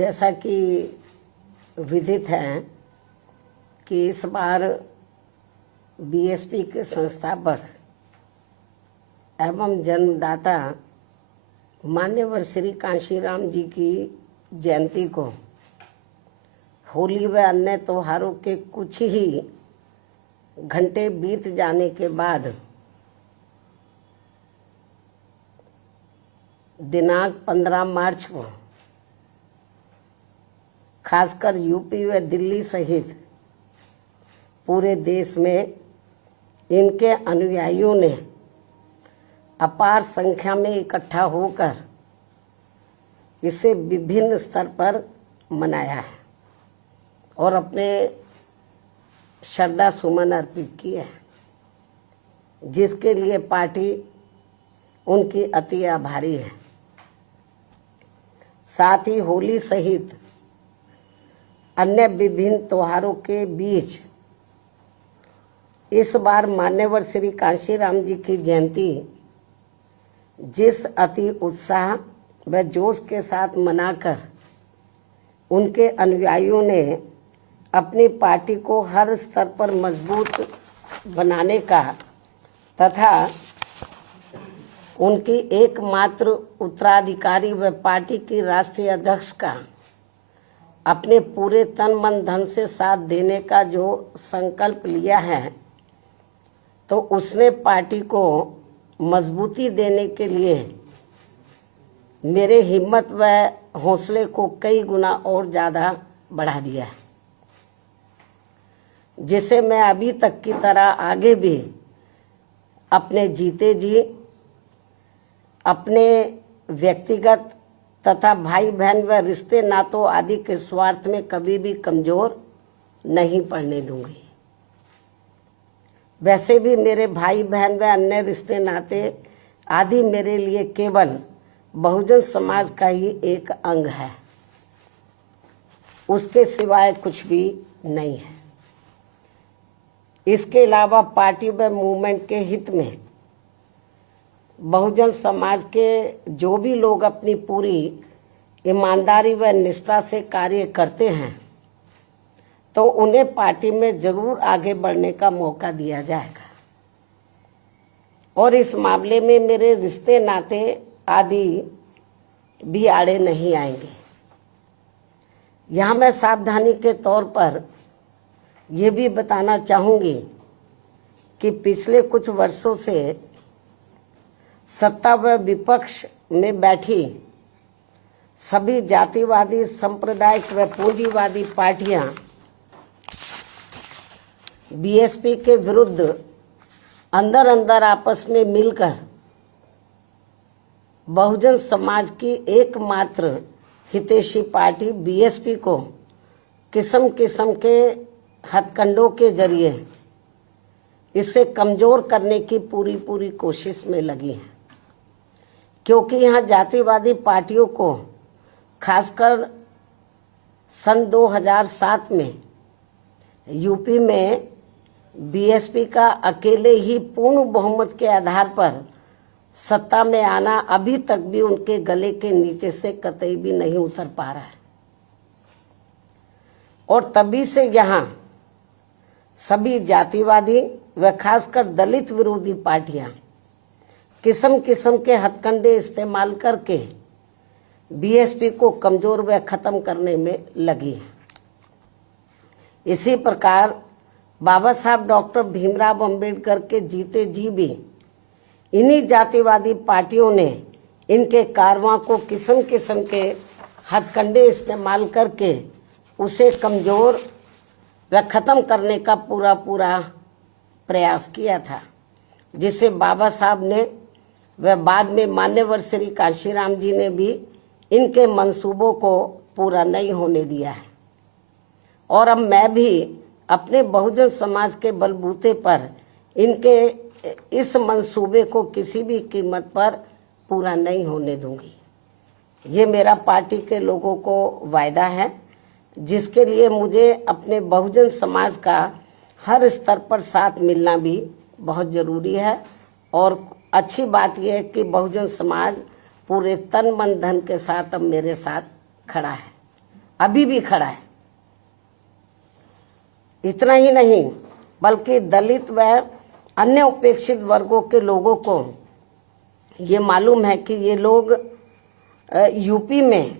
जैसा कि विदित है कि इस बार बीएसपी के संस्थापक एवं जन्मदाता मान्यवर श्री कांशीराम जी की जयंती को होली व अन्य त्योहारों के कुछ ही घंटे बीत जाने के बाद दिनांक 15 मार्च को खासकर यूपी व दिल्ली सहित पूरे देश में इनके अनुयायियों ने अपार संख्या में इकट्ठा होकर इसे विभिन्न स्तर पर मनाया है और अपने श्रद्धा सुमन अर्पित किए हैं, जिसके लिए पार्टी उनकी अति आभारी है। साथ ही होली सहित अन्य विभिन्न त्योहारों के बीच इस बार मान्यवर श्री कांशीराम जी की जयंती जिस अति उत्साह व जोश के साथ मनाकर उनके अनुयायियों ने अपनी पार्टी को हर स्तर पर मजबूत बनाने का तथा उनकी एकमात्र उत्तराधिकारी व पार्टी की राष्ट्रीय अध्यक्ष का अपने पूरे तन मन धन से साथ देने का जो संकल्प लिया है, तो उसने पार्टी को मजबूती देने के लिए मेरे हिम्मत व हौसले को कई गुना और ज़्यादा बढ़ा दिया है, जिसे मैं अभी तक की तरह आगे भी अपने जीते जी अपने व्यक्तिगत तथा भाई बहन व रिश्ते नातों आदि के स्वार्थ में कभी भी कमजोर नहीं पड़ने दूंगी। वैसे भी मेरे भाई बहन व अन्य रिश्ते नाते आदि मेरे लिए केवल बहुजन समाज का ही एक अंग है, उसके सिवाय कुछ भी नहीं है। इसके अलावा पार्टी व मूवमेंट के हित में बहुजन समाज के जो भी लोग अपनी पूरी ईमानदारी व निष्ठा से कार्य करते हैं, तो उन्हें पार्टी में जरूर आगे बढ़ने का मौका दिया जाएगा और इस मामले में मेरे रिश्ते नाते आदि भी आड़े नहीं आएंगे। यहाँ मैं सावधानी के तौर पर ये भी बताना चाहूँगी कि पिछले कुछ वर्षों से सत्ता व विपक्ष में बैठी सभी जातिवादी सांप्रदायिक व पूंजीवादी पार्टियां बीएसपी के विरुद्ध अंदर अंदर आपस में मिलकर बहुजन समाज की एकमात्र हितैषी पार्टी बीएसपी को किस्म किस्म के हथकंडों के जरिए इसे कमजोर करने की पूरी कोशिश में लगी है, क्योंकि यहाँ जातिवादी पार्टियों को खासकर सन 2007 में यूपी में बीएसपी का अकेले ही पूर्ण बहुमत के आधार पर सत्ता में आना अभी तक भी उनके गले के नीचे से कतई भी नहीं उतर पा रहा है और तभी से यहाँ सभी जातिवादी व खासकर दलित विरोधी पार्टियां किस्म किस्म के हथकंडे इस्तेमाल करके बीएसपी को कमजोर व खत्म करने में लगी है। इसी प्रकार बाबा साहब डॉक्टर भीमराव अंबेडकर के जीते जी भी इन्हीं जातिवादी पार्टियों ने इनके कारवां को किस्म किस्म के हथकंडे इस्तेमाल करके उसे कमजोर व खत्म करने का पूरा प्रयास किया था, जिसे बाबा साहब ने व बाद में मान्यवर श्री कांशीराम जी ने भी इनके मंसूबों को पूरा नहीं होने दिया है। और अब मैं भी अपने बहुजन समाज के बलबूते पर इनके इस मंसूबे को किसी भी कीमत पर पूरा नहीं होने दूंगी। ये मेरा पार्टी के लोगों को वायदा है, जिसके लिए मुझे अपने बहुजन समाज का हर स्तर पर साथ मिलना भी बहुत ज़रूरी है। और अच्छी बात यह है कि बहुजन समाज पूरे तन मन धन के साथ अब मेरे साथ खड़ा है। अभी भी खड़ा है। इतना ही नहीं बल्कि दलित व अन्य उपेक्षित वर्गों के लोगों को ये मालूम है कि ये लोग यूपी में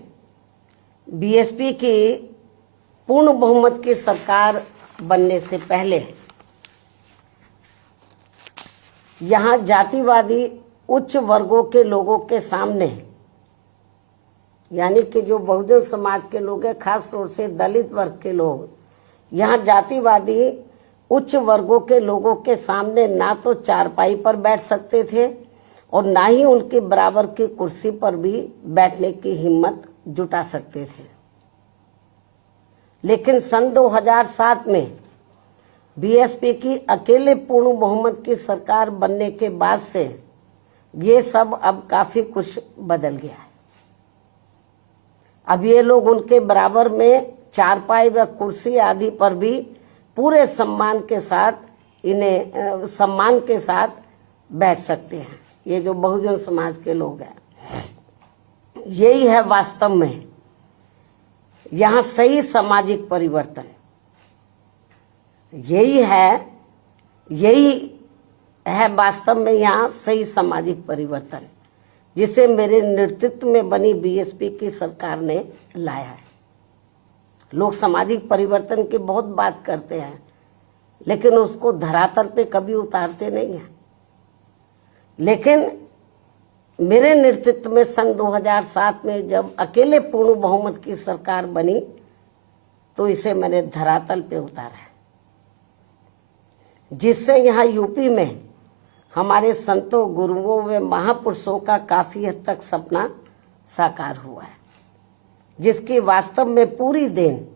बीएसपी की पूर्ण बहुमत की सरकार बनने से पहले यहाँ जातिवादी उच्च वर्गों के लोगों के सामने, यानी कि जो बहुजन समाज के लोग हैं, खास तौर से दलित वर्ग के लोग, यहाँ जातिवादी उच्च वर्गों के लोगों के सामने ना तो चारपाई पर बैठ सकते थे और ना ही उनके बराबर की कुर्सी पर भी बैठने की हिम्मत जुटा सकते थे। लेकिन सन 2007 में बीएसपी की अकेले पूर्ण बहुमत की सरकार बनने के बाद से ये सब अब काफी कुछ बदल गया है। अब ये लोग उनके बराबर में चारपाई व कुर्सी आदि पर भी पूरे सम्मान के साथ बैठ सकते हैं। ये जो बहुजन समाज के लोग हैं, यही है वास्तव में यहाँ सही सामाजिक परिवर्तन। यही है वास्तव में यहाँ सही सामाजिक परिवर्तन, जिसे मेरे नेतृत्व में बनी बीएसपी की सरकार ने लाया है। लोग सामाजिक परिवर्तन की बहुत बात करते हैं, लेकिन उसको धरातल पे कभी उतारते नहीं हैं। लेकिन मेरे नेतृत्व में सन 2007 में जब अकेले पूर्ण बहुमत की सरकार बनी, तो इसे मैंने धरातल पे उतारा है, जिससे यहाँ यूपी में हमारे संतों, गुरुओं व महापुरुषों का काफी हद तक सपना साकार हुआ है, जिसकी वास्तव में पूरी देन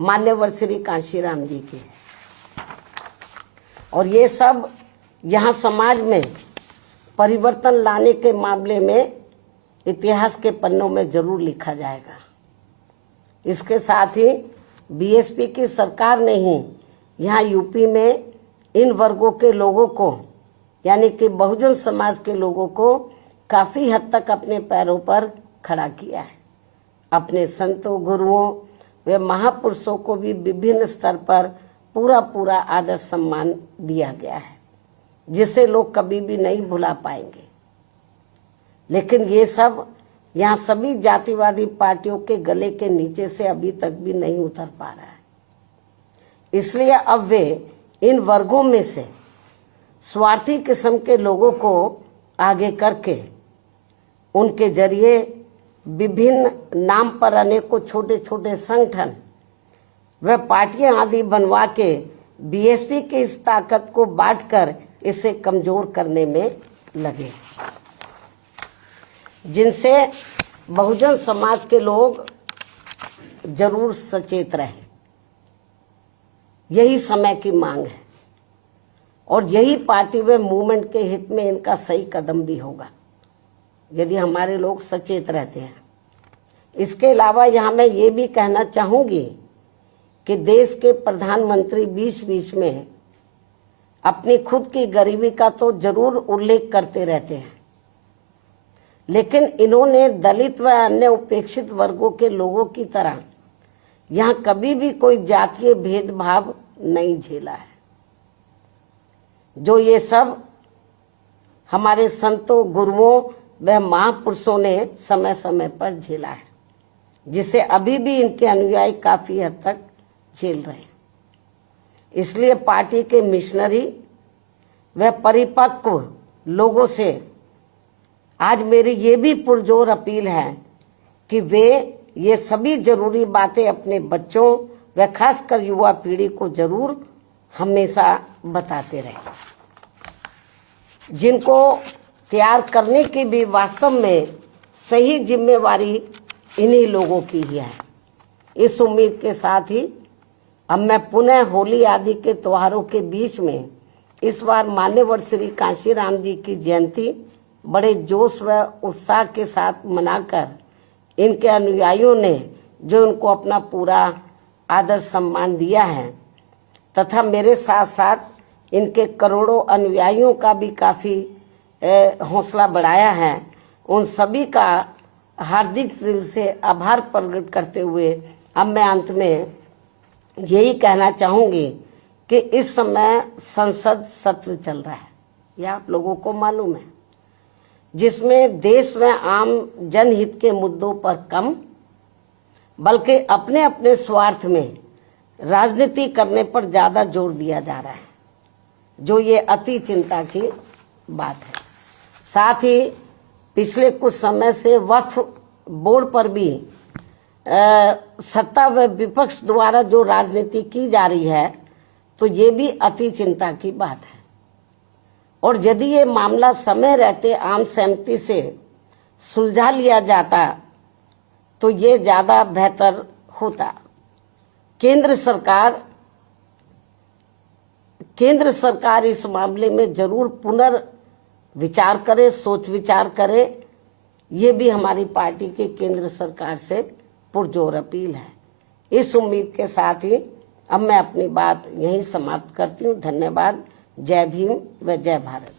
मान्यवर श्री कांशीराम जी की है। और ये सब यहाँ समाज में परिवर्तन लाने के मामले में इतिहास के पन्नों में जरूर लिखा जाएगा। इसके साथ ही बीएसपी की सरकार ने ही यहाँ यूपी में इन वर्गों के लोगों को, यानी कि बहुजन समाज के लोगों को काफी हद तक अपने पैरों पर खड़ा किया है। अपने संतों, गुरुओं व महापुरुषों को भी विभिन्न स्तर पर पूरा आदर सम्मान दिया गया है, जिसे लोग कभी भी नहीं भुला पाएंगे। लेकिन ये सब यहाँ सभी जातिवादी पार्टियों के गले के नीचे से अभी तक भी नहीं उतर पा रहा है। इसलिए अब वे इन वर्गों में से स्वार्थी किस्म के लोगों को आगे करके उनके जरिए विभिन्न नाम पर अनेकों छोटे छोटे संगठन व पार्टियां आदि बनवा के बीएसपी की इस ताकत को बांटकर इसे कमजोर करने में लगे, जिनसे बहुजन समाज के लोग जरूर सचेत रहें। यही समय की मांग है और यही पार्टी व मूवमेंट के हित में इनका सही कदम भी होगा, यदि हमारे लोग सचेत रहते हैं। इसके अलावा यहाँ मैं ये भी कहना चाहूंगी कि देश के प्रधानमंत्री बीच बीच में अपनी खुद की गरीबी का तो जरूर उल्लेख करते रहते हैं, लेकिन इन्होंने दलित व अन्य उपेक्षित वर्गों के लोगों की तरह यहाँ कभी भी कोई जातीय भेदभाव नहीं झेला है, जो ये सब हमारे संतों, गुरुओं व महापुरुषों ने समय समय पर झेला है, जिसे अभी भी इनके अनुयायी काफी हद तक झेल रहे हैं। इसलिए पार्टी के मिशनरी व परिपक्व लोगों से आज मेरी ये भी पुरजोर अपील है कि वे ये सभी जरूरी बातें अपने बच्चों व खासकर युवा पीढ़ी को जरूर हमेशा बताते रहें, जिनको तैयार करने की भी वास्तव में सही जिम्मेवारी इन्हीं लोगों की ही है। इस उम्मीद के साथ ही अब मैं पुनः होली आदि के त्योहारों के बीच में इस बार मान्यवर श्री कांशीराम जी की जयंती बड़े जोश व उत्साह के साथ मनाकर इनके अनुयायियों ने जो उनको अपना पूरा आदर सम्मान दिया है तथा मेरे साथ साथ इनके करोड़ों अनुयायियों का भी काफ़ी हौसला बढ़ाया है, उन सभी का हार्दिक दिल से आभार प्रकट करते हुए अब मैं अंत में यही कहना चाहूंगी कि इस समय संसद सत्र चल रहा है, यह आप लोगों को मालूम है, जिसमें देश में आम जनहित के मुद्दों पर कम बल्कि अपने अपने स्वार्थ में राजनीति करने पर ज्यादा जोर दिया जा रहा है, जो ये अति चिंता की बात है। साथ ही पिछले कुछ समय से वक्फ बोर्ड पर भी सत्ता व विपक्ष द्वारा जो राजनीति की जा रही है, तो ये भी अति चिंता की बात है। और यदि ये मामला समय रहते आम सहमति से सुलझा लिया जाता तो ये ज्यादा बेहतर होता। केंद्र सरकार इस मामले में जरूर पुनर्विचार करे, सोच विचार करे। ये भी हमारी पार्टी की केंद्र सरकार से पुरजोर अपील है। इस उम्मीद के साथ ही अब मैं अपनी बात यहीं समाप्त करती हूँ। धन्यवाद। जय भीम व जय भारत।